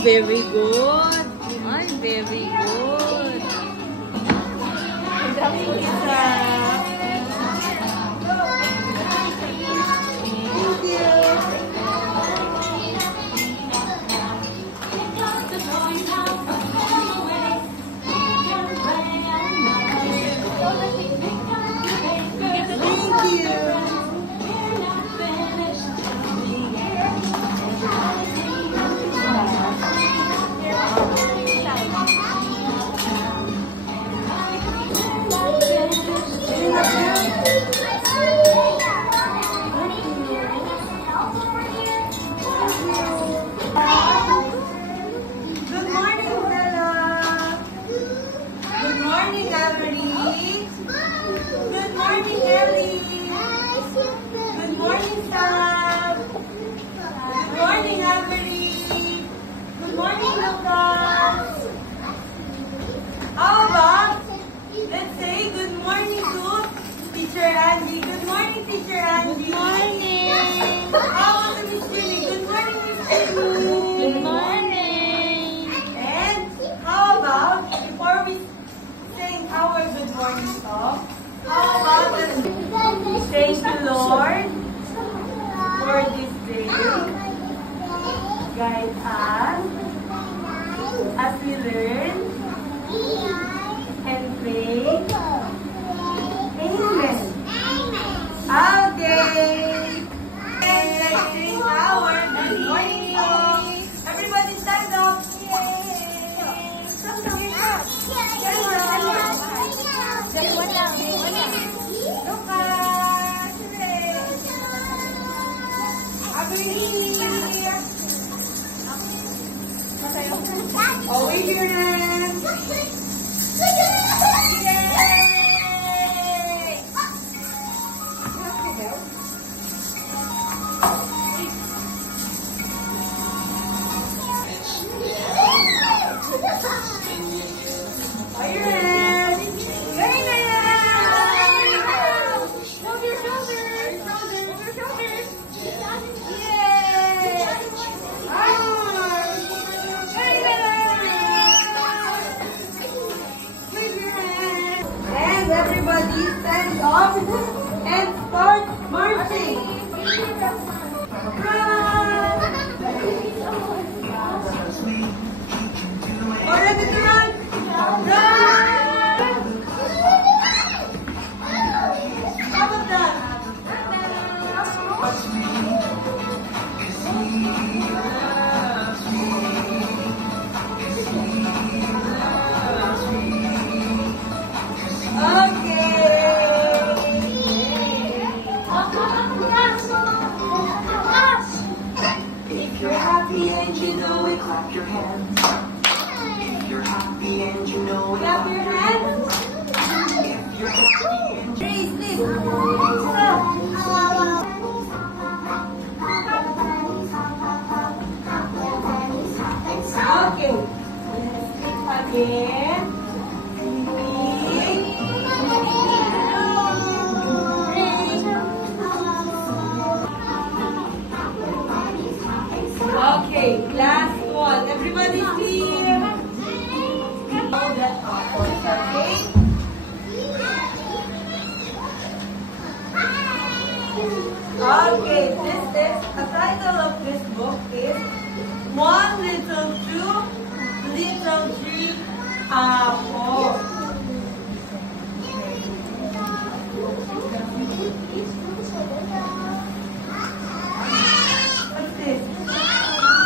Very good. Ay, very good. Ang daming isa. Thank you. Thank you, Lord, for this day. Guide us as we learn and pray. Amen. Okay. Let's sing our good morning song. Everybody stand up. Oh, we're here now. Are you ready? Very nice. Hold your shoulders. Shoulders. Your shoulders. Yay. Very nice. And everybody stand up and start marching. Run. All ready to run? Run! How about that? If you're happy and you know it, clap your hands. If you're happy and you know it, clap your hands. If you're happy and you raise this. Okay. Let's again. Okay, last one. Everybody see? Hold that upwards, okay? Okay, this is, the title of this book is One Little Two, Little Tree, Apple. What's this?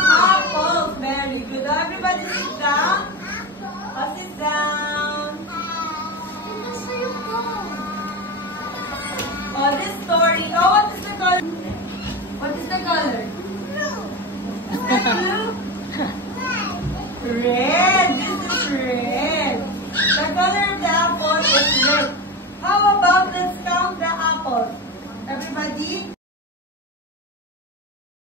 Apples, very good. Everybody sit down. Sit down. Oh, this story. Oh, what is the color? What is the color? Blue. Red. This is red. Everybody